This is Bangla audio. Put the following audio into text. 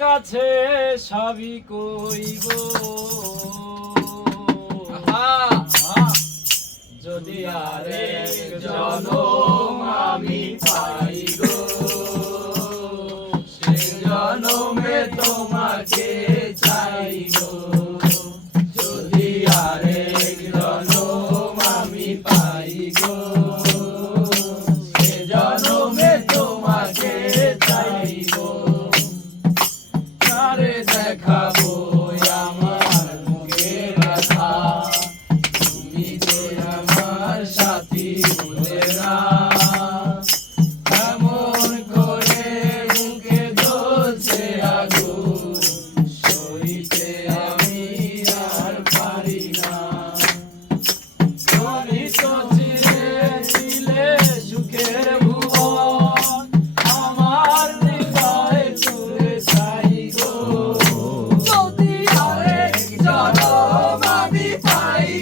কাছে সবই কইব। যদি আরে জনম আমি পাই গো সে জনমে দেখাবো আমার মুখে ব্যথা। তুমি যে আমার সাথী হলে না। কেমন করে মুখে জ্বলছে আগুন, সইতে আমি আর পারি না।